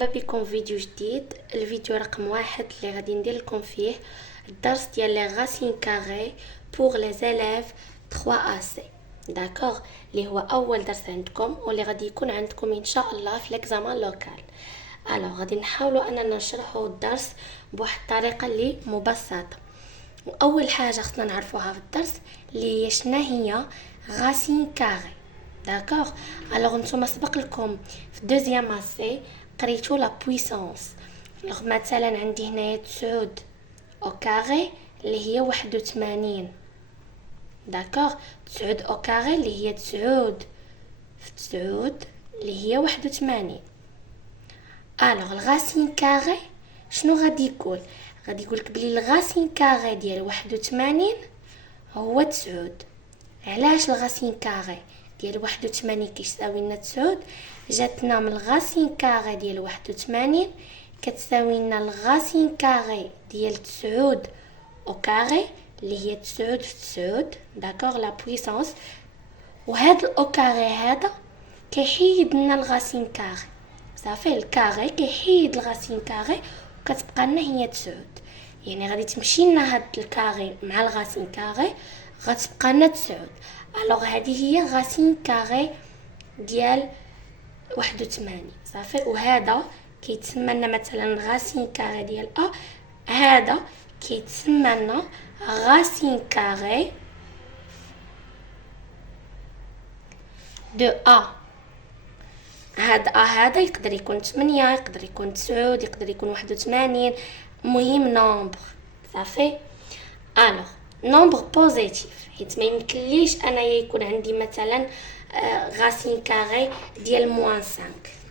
مرحبا بكم في فيديو جديد. الفيديو رقم 1 اللي غادي ندير لكم فيه الدرس ديال لي غاسين كاري بوغ لي زيليف 3 سي. داكوغ، اللي هو اول درس عندكم واللي غادي يكون عندكم ان شاء الله في ليكزامان لوكال. الو غادي نحاولوا اننا نشرحوا الدرس بواحد الطريقه اللي مبسطه. واول حاجه خصنا نعرفوها في الدرس اللي هي شنو هي غاسين كاري. داكوغ، الوغ نتوما سبق لكم في دوزيام اسي قريتو لا بويسونس. الوغ مثلا عندي هنايا 9 او كاري اللي هي 81. داكوغ، 9 او كاري اللي هي 9 في 9 اللي هي 81. الوغ الغاسين كاري شنو غادي يقول؟ غادي يقولك بلي الغاسين كاري ديال 81 هو 9. علاش الغاسين كاري ديال 81 كيساوي لنا 9؟ جاتنا من الغاسين كاري ديال 81 كتساوي لنا الغاسين كاري ديال 9 او كاري اللي هي 9 في 9. داكوغ، لا بويسونس. وهاد الاو كاري هذا كيحيد لنا الغاسين كاري. صافي، الكاري كيحيد الغاسين كاري وكتبقى لنا هي 9. يعني غادي تمشي لنا هاد الكاري مع الغاسين كاري غتبقى لنا 9. الوغ هذه هي غاسين كاري ديال 81. صافي، وهذا كيتسمى لنا مثلا غاسين كاري ديال هذا كيتسمى لنا غاسين كاري دو هذا يقدر يكون 8، يقدر يكون 9، يقدر يكون 81. مهم نومبر. صافي، الوغ نومبر بوزيتيف حيت ما يمكنليش انايا يكون عندي مثلا غاسين كاري ديال موان 5.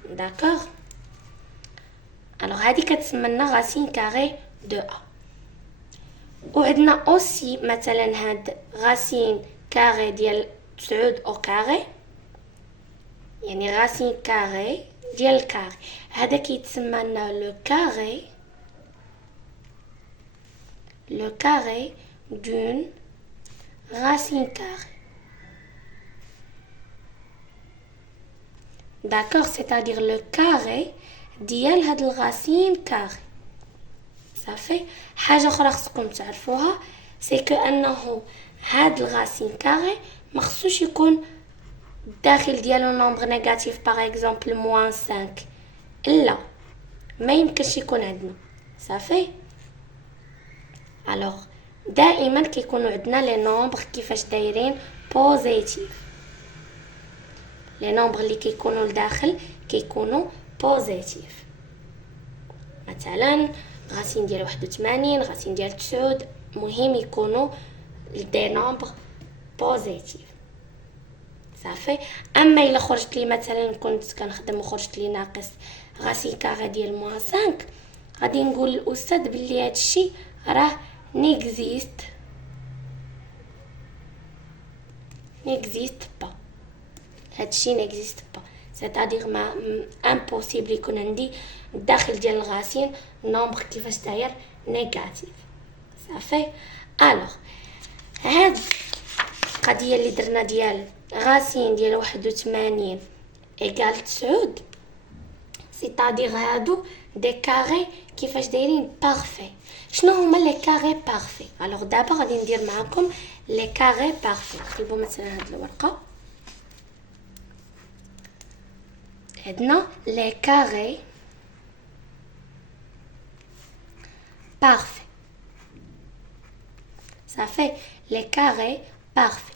داكوغ، الوغ هادي كتسمى لنا غاسين كاري دو وعندنا اوسي مثلا هاد غاسين كاري ديال 9 او كاري، يعني غاسين كاري ديال الكاري هذا كيتسمى لنا لو كاري دون غاسين كاري. داكوغ، c'est-à-dire لو كاري ديال هاد الغاسين كاري. صافي، حاجه اخرى خصكم تعرفوها سي كو انه هاد الغاسين كاري ما خصوش يكون الداخل ديالو نومبر نيجاتيف، باغ اكزومبل موان 5. لا، ما يمكنش يكون عندنا. صافي، الوغ دائما كيكونوا عندنا لي نومبر كيفاش دايرين بوزيتيف. لي نومبر اللي كيكونوا لداخل كيكونوا بوزيتيف. مثلا غاسين ديال 81، غاسين ديال 9، مهم يكونوا دي نومبر بوزيتيف. صافي، اما الا خرجت لي مثلا كنت كنخدم وخرجت لي ناقص غاسين كاري ديال موان 5، غادي نقول للاستاذ بلي هادشي راه نيكزيست با. هادشي نيكزيست با، c'est-à-dire ما امبوسيبل يكون عندي الداخل ديال الغاسين نومبر كيفاش داير نيجاتيف. صافي، الوغ هاد القضيه اللي درنا ديال غاسين ديال 81 ايكال 9، c'est-à-dire هادو دي كاري كيفاش دايرين بارفي. شنو هما لي كاري بارفي؟ الوغ دابا غادي ندير معكم لي كاري بارفي. نقلبوا مثلا هاد الورقه. عندنا لي كاري بارفي. صافي، لي كاري بارفي.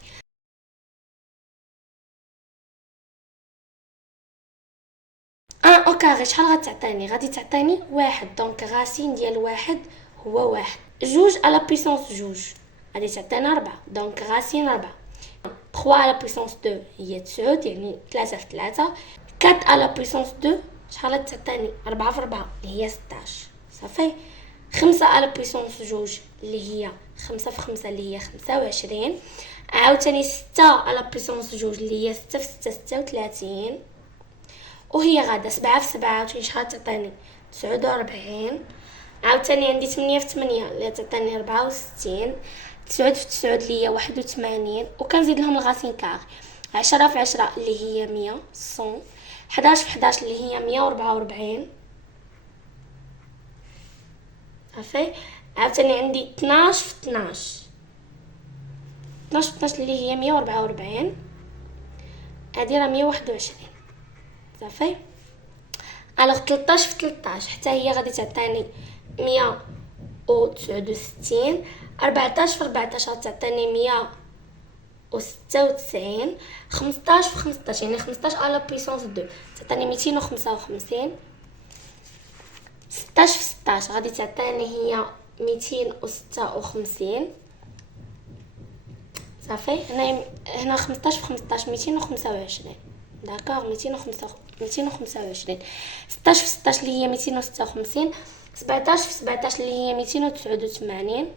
او كاري شحال غتعطيني؟ غادي تعطيني 1. دونك غاسين ديال 1 هو 1. 2 على بويسونس 2 غادي تعطينا 4. دونك غاسين 4. 3 على بويسونس 2 هي 9، يعني 3 في 3. 4 على بويسونس 2 شحال تعطيني؟ 4 في 4 اللي هي 16. صافي، 5 على بويسونس 2 اللي هي 5 في 5 اللي هي 25. عاوتاني 6 على بويسونس 2 اللي هي 6 في 6 36. وهي غادا 7 في 7 عاوتاني شحال تعطيني؟ 49. عاوتاني عندي 8 في 8 اللي تعطيني 64. 9 في 9 اللي هي 81. وكنزيد لهم الغاسين كاري. 10 في 10 اللي هي 100 100. 11 في 11 اللي هي 144. صافي. عاوتاني عندي 12 في 12 اللي هي 144. هادي راه 121. صافي. الوغ 13 في 13 حتى هي غادي تعطيني 169. 14 في 14 غتعطيني 196. 15 في 15 يعني 15 على بويسونس 2 تعطيني 255. 16 في 16 غادي تعطيني هي 256. صافي. هنا 15 في 15 225. داكوغ 225. 16 في 16 اللي هي 256. 17 في 17 اللي هي 289.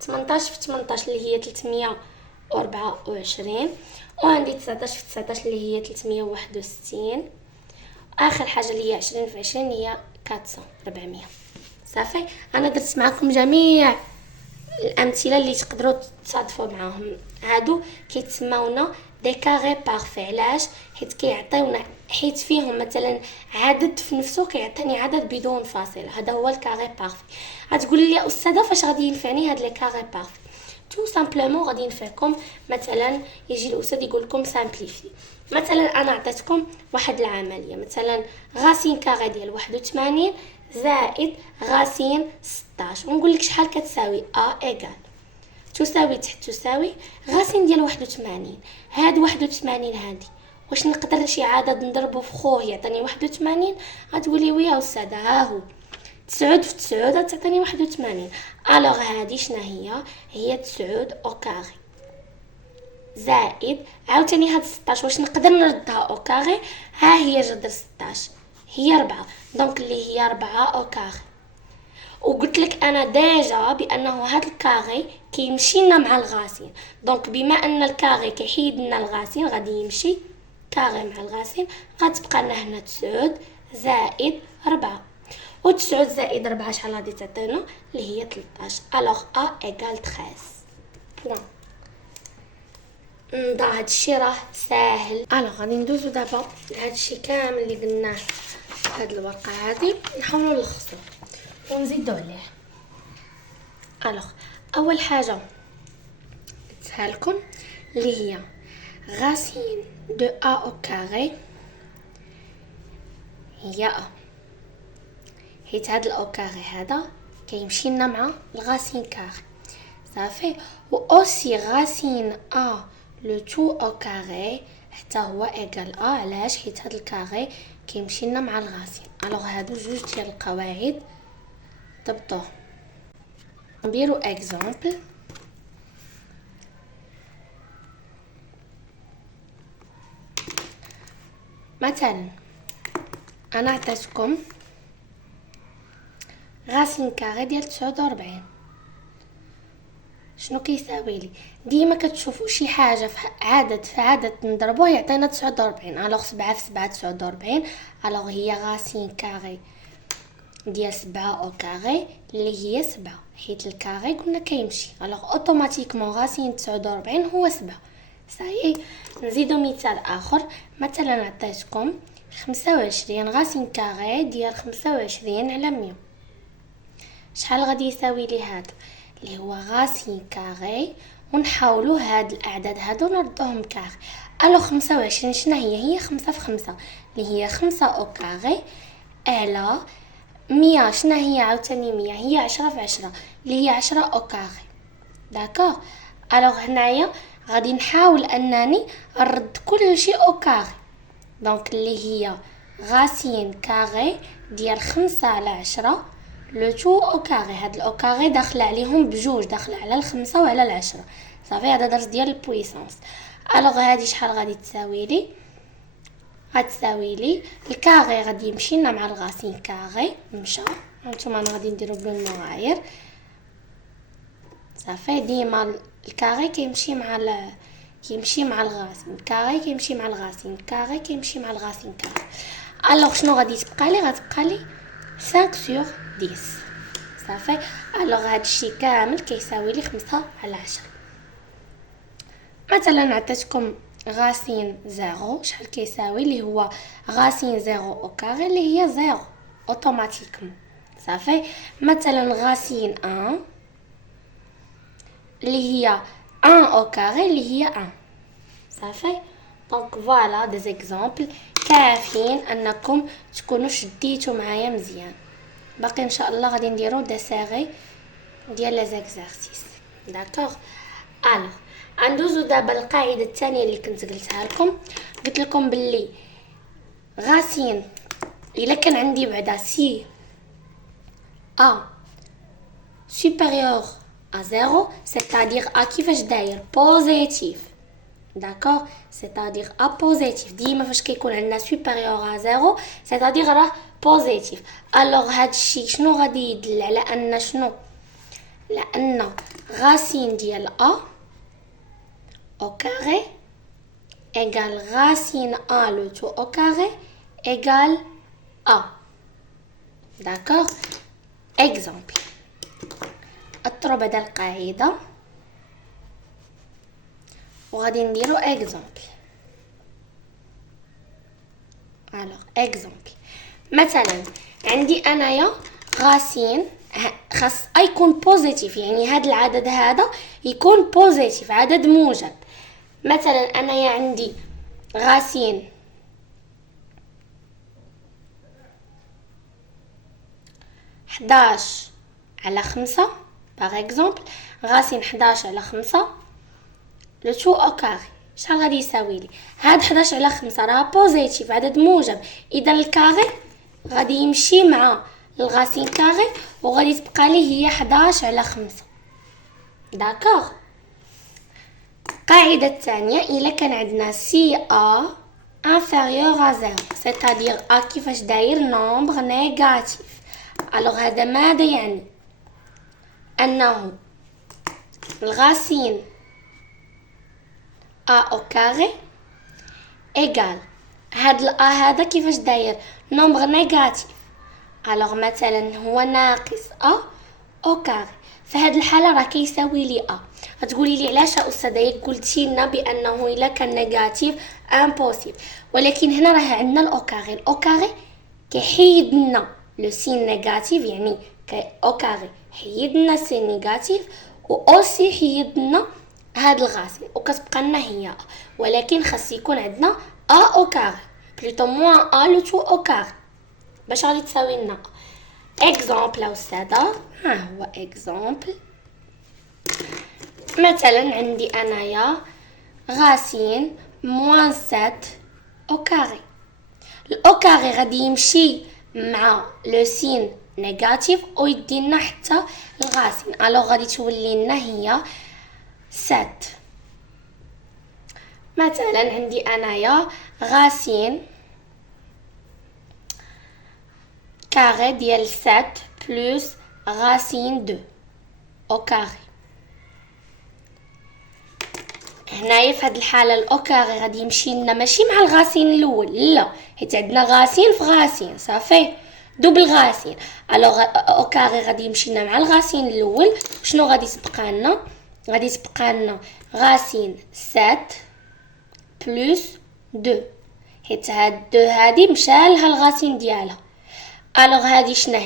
18 في 18 اللي هي 324. وعندي 19 في 19 اللي هي 361. اخر حاجه اللي هي 20 في 20 هي 400. صافي. انا درت معكم جميع الامثله اللي تقدروا تصادفوا معاهم. هادو كيتسمونا دي كاري بارفي. علاش؟ حيت فيهم مثلا عدد في نفسه كيعطيني عدد بدون فاصله. هذا هو الكاري بارفي. غتقول لي يا استاذه فاش غادي ينفعني هاد لي كاري بارفي؟ تو سامبلومون غادي ينفعكم مثلا يجي الاستاذ يقول لكم سامبليفي. مثلا انا عطيتكم واحد العمليه، مثلا غاسين كاري ديال 81 زائد غاسين 16 ونقول لك شحال كتساوي ايكال تساوي تحت تساوي غاسين ديال 81. هاد 81 هادي واش نقدر شي عدد نضربه في خوه يعطيني 81؟ غتقولي وي يا استاذه ها هو 9 في 9 تعطيني 81. الوغ هادي شنو هي 9 او كاري زائد عاوتاني هاد 16 واش نقدر نردها او كاري؟ ها هي جذر 16 هي 4 دونك اللي هي 4 او كاري. وقلت لك انا ديجا بانه هاد الكاري كيمشي لنا مع الغاسين، دونك بما ان الكاري كيحيد لنا الغاسين غادي يمشي كاري مع الغاسين. غتبقى لنا هنا 9 زائد 4 و9 زائد 4 شحال غادي تعطينا؟ اللي هي 13. الوغ ايكال 13 بوين. نضع هادشي راه ساهل. الوغ غادي ندوزو دابا لهادشي كامل اللي قلناه في هاد الورقه هادي، نحاولوا نلخصو ونزيدو عليه. الوغ اول حاجه قلتها لكم اللي هي غاسين دو او كاري هي حيت هاد الاو كاري هذا كيمشي لنا مع الغاسين كاري. صافي. و اوسي غاسين لو تو او كاري حتى هو ايكال علاش؟ حيت هاد الكاري كيمشي لنا مع الغاسين. الوغ هادو جوج ديال القواعد ضبطوه. نديرو اكزامبل. مثلا انا عطيتكم غاسين كاري ديال 49 شنو كيساوي لي؟ ديما كتشوفوا شي حاجه في عدد نضربوه يعطينا 49. الوغ 7 في 7 49. الوغ هي غاسين كاري ديال 7 او كاري اللي هي 7 حيت الكاري قلنا كيمشي. الوغ اوتوماتيكمون غاسين 49 هو 7. صايي. نزيدو مثال اخر. مثلا عطيتكم 25 غاسين كاري ديال 25 على 100 شحال غادي يساوي لي هذا؟ اللي هو غاسين كاري ونحاولوا هاد الاعداد هادو نردوهم كاري. الو 25 شنو هي 5 في 5 اللي هي 5 او كاري على 100 شنو هي عاوتاني 100 هي 10 في 10 اللي هي 10 او كاري. داكوغ. الوغ هنايا غادي نحاول انني نرد كل شيء او كاري. دونك اللي هي غاسين كاري ديال 5 على 10 لو تو او كاري. هاد الاو كاري داخله عليهم بجوج، داخله على الخمسة وعلى العشرة. صافي. هذا درس ديال البويسونس. الوغ هادي شحال غادي تساوي لي؟ غتساوي لي الكاري غادي يمشي لنا مع الغاسين كاري مشى. هانتوما انا غادي نديرو بالمعايير. صافي. ديما الكاري كيمشي مع الغاسين كاري كيمشي مع الغاسين كاري كيمشي مع الغاسين كاري. الوغ شنو غادي تبقى لي؟ غتبقى لي 5 sur 10. صافي. الوغ هادشي كامل كيساوي لي 5 على 10. مثلا عطيتكم غاسين 0 شحال كيساوي؟ اللي هو غاسين 0 او كاري اللي هي 0 اوتوماتيكمون. صافي. مثلا غاسين ان اللي هي ان او كاري اللي هي ان. صافي. دونك فوالا دي زيكزامبل كافيين انكم تكونوا شديتوا معايا مزيان. باقي ان شاء الله غادي نديرو دي سيري ديال لي زيكزارسيس. داكوغ. الوغ غندوزو دابا القاعده الثانيه اللي كنت قلتها لكم. قلت لكم باللي غاسين الا كان عندي بعدا سي ا supérieur à 0, c'est-à-dire A كيفاش داير positif. d'accord, c'est-à-dire A positif. ديما فاش كيكون عندنا supérieur à 0 c'est-à-dire راه positif. alors هاد الشيء شنو غادي يدل على ان شنو؟ لان غاسين ديال A au carré égale racine A le tout au carré égale A. d'accord. exemple اضرب بعد القاعده وغادي نديرو اكزامبل. الوغ اكزامبل مثلا عندي انايا غاسين خاص يكون بوزيتيف، يعني هذا العدد هذا يكون بوزيتيف عدد موجب. مثلا انايا عندي غاسين 11 على 5 باغ اكزومبل. غاسين 11 على 5 لو تو او كاري شحال غادي يساوي لي؟ هاد 11 على 5 راه بوزيتيف عدد موجب، اذا الكاري غادي يمشي مع الغاسين كاري وغادي تبقى لي هي 11 على 5. داكوغ. القاعده الثانيه الا كان عندنا سي ا inférieur à 0 c'est-à-dire a كيفاش داير نومبر نيجاتيف. الوغ هذا ماذا يعني؟ انه الغاسين a au carré égal هاد الأ هذا كيفاش داير نومبر نيجاتيف. الوغ مثلا هو ناقص a au carré، فهاد الحاله راه كيساوي لي a. غتقولي لي علاش استاذه ياك قلتي لنا بانه الا كان نيجاتيف امبوسيبل، ولكن هنا راه عندنا الاو كاري. الاو كاري كيحيد لنا لو سين نيجاتيف، يعني او كاري حيد لنا سين نيجاتيف و اوسي حيد لنا هاد الغاسين وكتبقى لنا هي، ولكن خاص يكون عندنا ا او كاري بلوتو موان ا لو تو او كاري باش غادي تساوي لنا. اكزامبل استاذه، ها هو اكزامبل. مثلا عندي انايا غاسين موان 7 او كاري. الاو كاري غادي يمشي مع لو سين نيجاتيف ويدينا حتى الغاسين، الوغ غادي تولي لنا هي 7. مثلا عندي انايا غاسين كاري ديال 7 بلس غاسين 2 او كاري. هنايا في هاد الحاله الاو كاري غادي يمشي لنا ماشي مع الغاسين الاول، لا، حيت عندنا غاسين في غاسين، صافي دوبل غاسين. الوغ او كاري غادي يمشي لنا مع الغاسين الاول. شنو غادي تبقى لنا؟ غادي تبقى لنا غاسين 7 بلس 2، حيت هاد 2 هادي مشى لها الغاسين ديالها. الوغ هادي شنا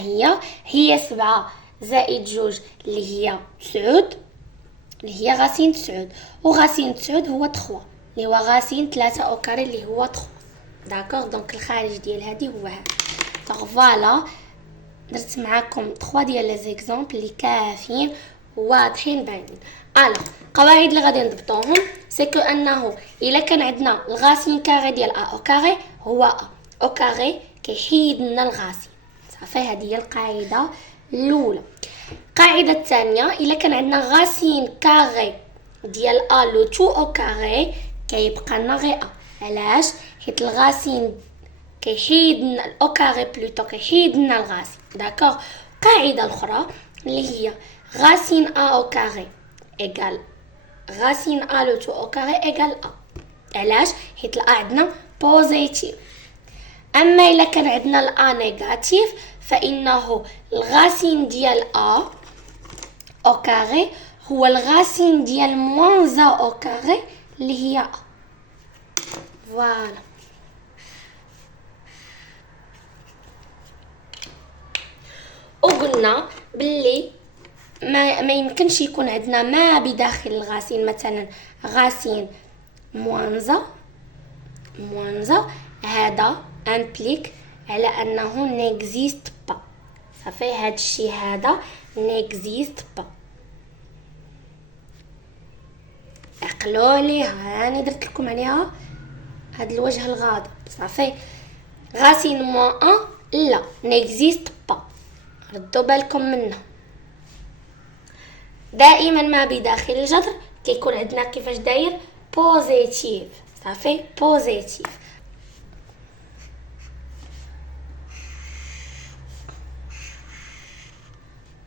هي 7 زائد 2 اللي هي 9 اللي هي غاسين 9، وغاسين 9 هو 3 اللي هو غاسين 3 او كاري اللي هو 3. داكوغ. دونك الخارج ديال هادي هو هذا. دونك فوالا درت معاكم 3 ديال لي زيكزامبل اللي كافيين واضحين باينين. الوغ القواعد اللي غادي نضبطوهم سكو انه الا كان عندنا الغاسين كاري ديال ا او كاري هو ا او كاري كيحيد لنا الغاسين. صافي هذه هي القاعده الاولى. القاعده الثانيه الا كان عندنا غاسين كاري ديال ا لو تو او كاري كيبقى لنا غير ا. علاش؟ حيت الغاسين كيحيد لنا الاو كاري بلوتو كيحيد لنا الغاسين. داكوغ. القاعده الاخرى اللي هي غاسين ا او كاري ايغال غاسين ا لو تو او كاري ايغال ا. علاش؟ حيت الأ عندنا بوزيتيف. اما الا كان عندنا الأ نيجاتيف فانه الغاسين ديال ا او كاري هو الغاسين ديال موان ا او كاري اللي هي ا. فوالا. قلنا باللي ما يمكنش يكون عندنا ما بداخل الغاسين، مثلا غاسين موانزا هذا امبليك على انه نيكزيست با. صافي هذا الشيء هذا نيكزيست با. عقلوا عليها، راني درت لكم عليها هذا الوجه الغاضب. صافي غاسين موان لا نيكزيست با، ردوا بالكم منه. دائما ما بداخل الجذر كيكون عندنا كيفاش داير بوزيتيف. صافي بوزيتيف.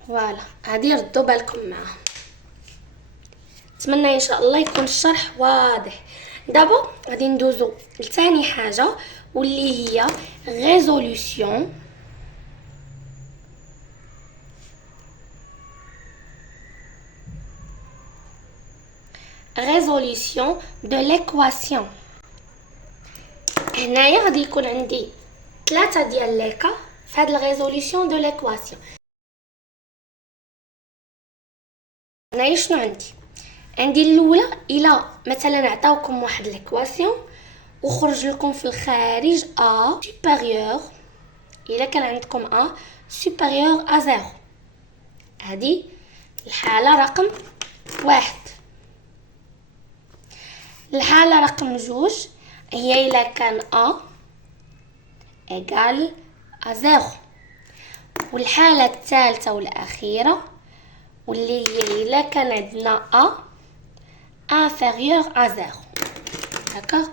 فوالا هادي ردوا بالكم معها. نتمنى ان شاء الله يكون الشرح واضح. دابا غادي ندوزو لثاني حاجه واللي هي ريزوليوشن. résolution de l'équation. هنايا غادي يكون عندي 3 ديال لي كا في هاد الريزوليسيون دو ليكواسيون. هنايا شنو عندي الاولى، الا مثلا عطاوكم واحد ليكواسيون وخرج لكم في الخارج ا سوبيريور، الا كان عندكم ا سوبيريور ا 0، هذه الحاله رقم 1. الحالة رقم 2 هي إلا كان أ إيكال أ 0. والحالة الثالثة والأخيرة واللي هي إلا كان عندنا أ انفيريور أ 0. داكوغ،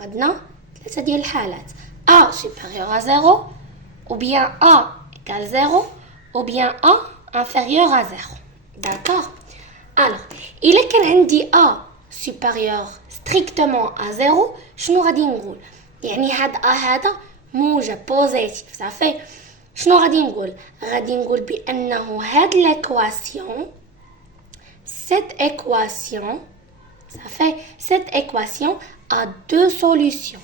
عندنا 3 ديال الحالات: أ سوبيريور أ 0 أو بيان أ إيكال 0 أو بيان أ انفيريور أ 0. داكوغ. ألوغ إلا كان عندي أ supérieur strictement à 0، شنو غادي نقول؟ يعني هذا موجب بوزيتيف. صافي شنو غادي نقول؟ غادي نقول بانه هاد ليكواسيون cette équation a deux solutions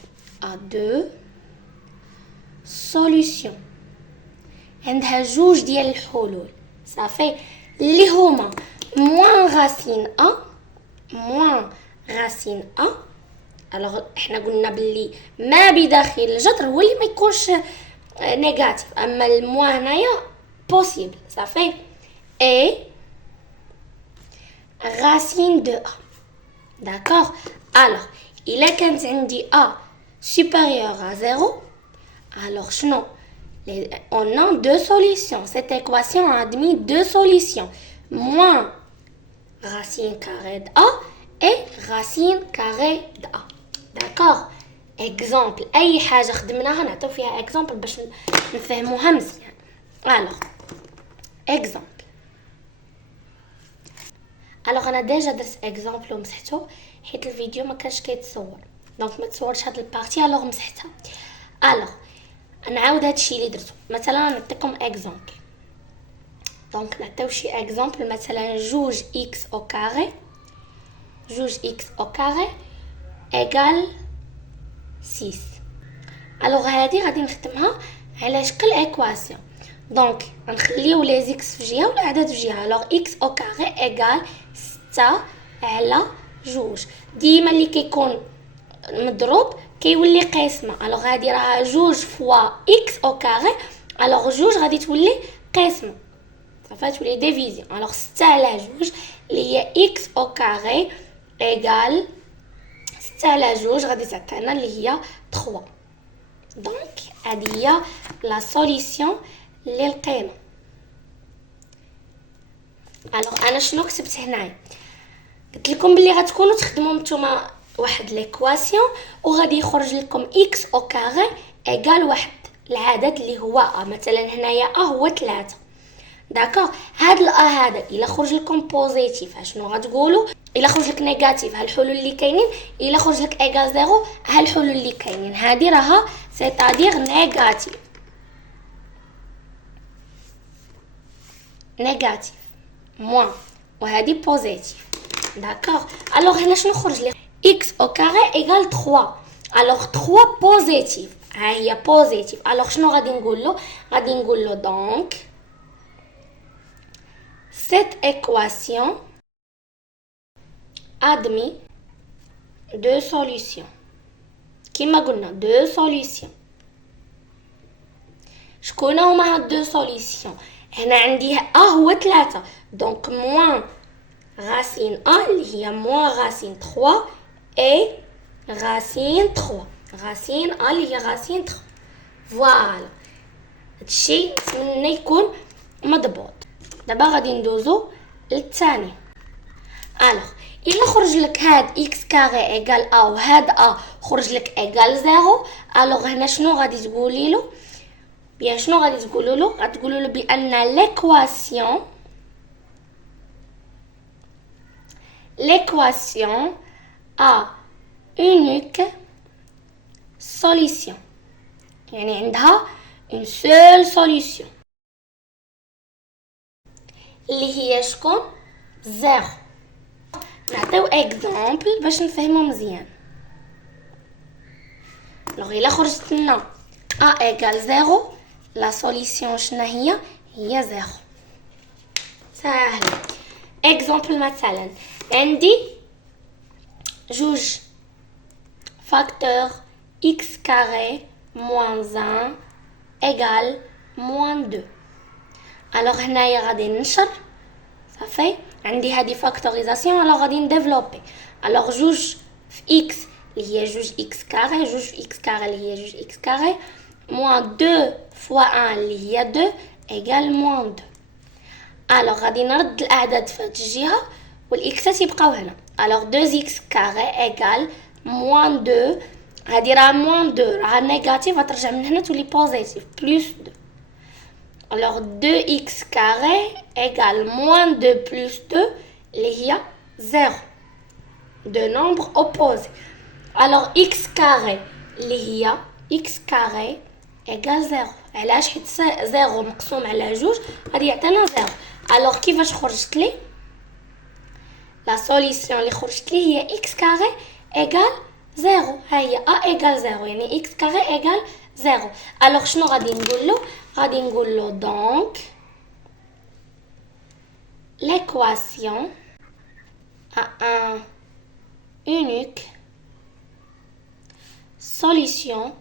عندها 2 ديال الحلول. صافي اللي هما moins racine A. alors احنا قلنا باللي ما بداخل الجذر هو اللي ما يكونش نيجاتيف، اما الموا هنايا بوسيبل. صافي اي racine de A. داكوغ. alors الا كانت عندي A supérieur à 0، alors شنو on a 2 solutions. cette équation a admis 2 solutions: moins racine carrée de A et racine carrée de A. d'accord. exemple اي حاجه خدمناها نعطيو فيها exemple باش نفهموها مزيان. alors exemple انا ديجا درت exemple ومسحته حيت الفيديو ما كانش كيتصور، دونك ما تصورش هاد البارتي الوغ مسحتها. نعاود هادشي اللي درتو. مثلا نعطيكم exemple، دونك نعطيو شي exemple. مثلا 2x au carré égale 6. alors هذه غادي نخدمها على شكل ايكواسيون. دونك غنخليو لي زيكس في جهه والاعداد في جهه. alors x au carré égale 6 على 2. ديما اللي كيكون مضروب كيولي قسمه. alors هذه راها 2 فوا x au carré، alors 2 غادي تولي قسمه، صافي تولي ديفيزيون. alors 6 على 2 اللي هي x au carré égale 6 على 2 غادي تعطينا اللي هي 3. دونك هذه هي لا سوليسيون للقيمه. الوغ انا شنو كتبت هنايا؟ قلت لكم بلي غتكونوا تخدموا نتوما واحد ليكواسيون وغادي يخرج لكم x au carré égale واحد العدد اللي هو a. مثلا هنايا a هو 3. داكوغ. هاد هذا الا خرج لكم بوزيتيف شنو غتقولوا؟ الا خرج لك نيجاتيف ها الحلول اللي كاينين، الا خرج لك ايغال 0 ها الحلول اللي كاينين. هذه راها سيتادير نيجاتيف موان، وهذه بوزيتيف. داكوغ. الوغ هنا شنو خرج لي؟ x au carré égale 3. الوغ 3 بوزيتيف، ها هي بوزيتيف. الوغ شنو غادي نقول له؟ غادي نقول له دونك Cette équation admet deux solutions. كما قلنا deux solutions. شكون هما هاد deux solutions؟ هنا عندي هو 3 دونك موان racine A اللي هي moins racine 3 et racine 3 racine A اللي هي racine 3 فوالا هادشي نتمنى يكون مضبوط. دابا غادي ندوزو للثاني. الوغ الا خرج لك هاد اكس كاري ايكال ا وهاد ا خرج لك ايكال 0 الوغ هنا شنو غادي تقولي له؟ بيان شنو غادي تقولوا له؟ غتقولوا له بان l'équation a unique solution. يعني عندها une seule solution اللي هي شكون؟ زيرو. نعطيو اكزامبل باش نفهمو مزيان. لو الا خرجت لنا ا ايكال زيرو لا سوليسيون شنا هي زيرو. ساهله. اكزامبل مثلا عندي جوج فاكتور x كاري moins 1 égale moins 2. alors هنايا غادي ننشر صافي عندي هذه فاكتوريزاسيون alors غادي نديفلوبي. alors جوج في x اللي هي جوج x كاري جوج في x كاري اللي هي جوج x كاري moins 2 fois 1 اللي هي 2 égale moins 2. alors غادي نرد الاعداد في هذه الجهه والاكسات يبقاو هنا. alors 2x كاري égale moins 2 هادي راه moins 2 راه نيجاتيف غترجع من هنا تولي بوزيتيف بلس 2. alors 2x carré égale moins 2 plus 2 اللي هي 0. deux nombres opposés. alors x carré اللي هي x carré égale 0. علاش؟ حيت 0 مقسوم على جوج غادي يعطينا 0. alors كيفاش خرجت لي؟ لا سوليسيون اللي خرجت لي هي x carré égale 0. ها هي a égale 0 يعني x carré égale 0. alors شنو غادي نقول له؟ غادي نقول له donc l'équation a un unique solution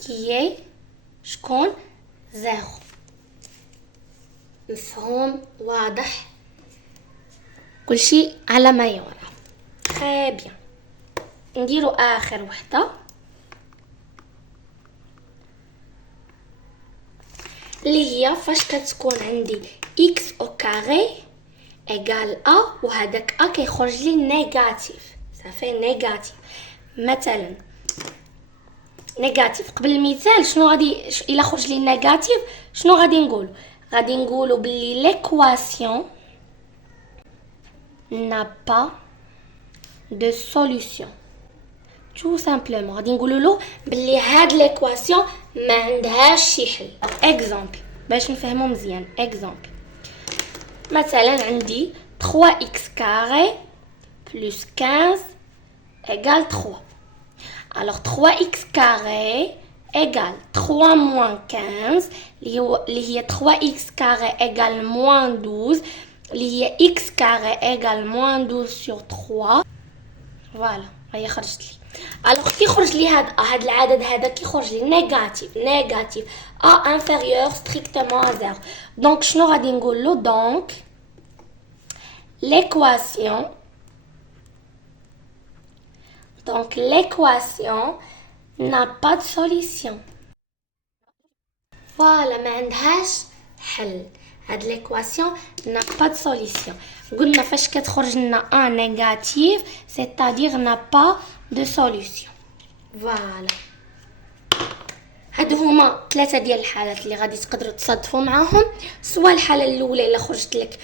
qui est شكون؟ 0. مفهوم؟ واضح؟ كلشي على ما يرام. très bien. نديرو اخر وحده اللي هي فاش كتكون عندي x او كاري ايكال ا وهذاك ا كيخرج لي نيجاتيف. صافي نيجاتيف. مثلا نيجاتيف قبل المثال شنو غادي الا خرج لي نيجاتيف شنو غادي نقول؟ غادي نقولوا بلي ليكواسيون n'a pas de solution. tout simplement غادي نقولوا له بلي هاد ليكواسيون ما عندهاش شي حل. اكزامبل باش نفهمو مزيان. اكزامبل مثلا عندي 3x carré plus 15 égale 3. alors 3x carré égale 3 moins 15 اللي هي 3x carré égale moins 12 اللي هي x carré égale moins 12 sur 3. فوالا هي خرجت لي. alors كي خرج لي هاد العدد هذا كي خرج لي نيجاتيف a inférieur strictement à 0. donc شنو غادي نقول له؟ donc l'équation n'a pas de solution. voilà ما عندهاش حل. هاد ليكواسيون n'a pas de solution. قلنا فاش كتخرج لنا ان نيجاتيف c'est-à-dire n'a pas de solution. فوالا هادو هما 3 ديال الحالات اللي غادي تقدروا تصادفوا معاهم. سواء الحاله الاولى الا خرجت لك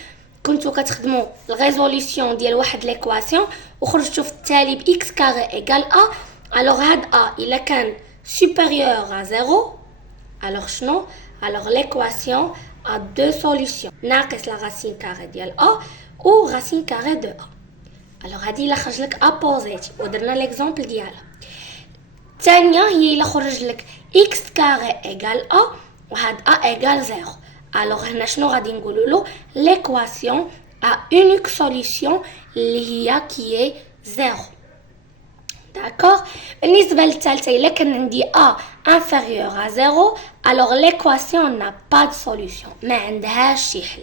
كنتو كتخدموا الريزوليسيون ديال واحد ليكواسيون وخرجتوا في التالي ب x كاري ايكال ا alors هاد ا الا كان supérieur à 0 alors شنو؟ alors l'équation a deux solutions ناقص لا racine carré ديال a ou racine carré de a. alors هادي الا خرج لك a بوزيتيف ودرنا ليكزامبل ديالها. الثانيه هي الا خرج لك x كاري ايكال a وهاد a ايكال 0 alors هنا شنو غادي نقولوا له l'équation a unique solution اللي هي qui est 0. D'accord. بالنسبة للثالثة إلا كان عندي A inférieur à 0 alors l'équation n'a pas de solution ما عندهاش شي حل.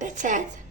That's it.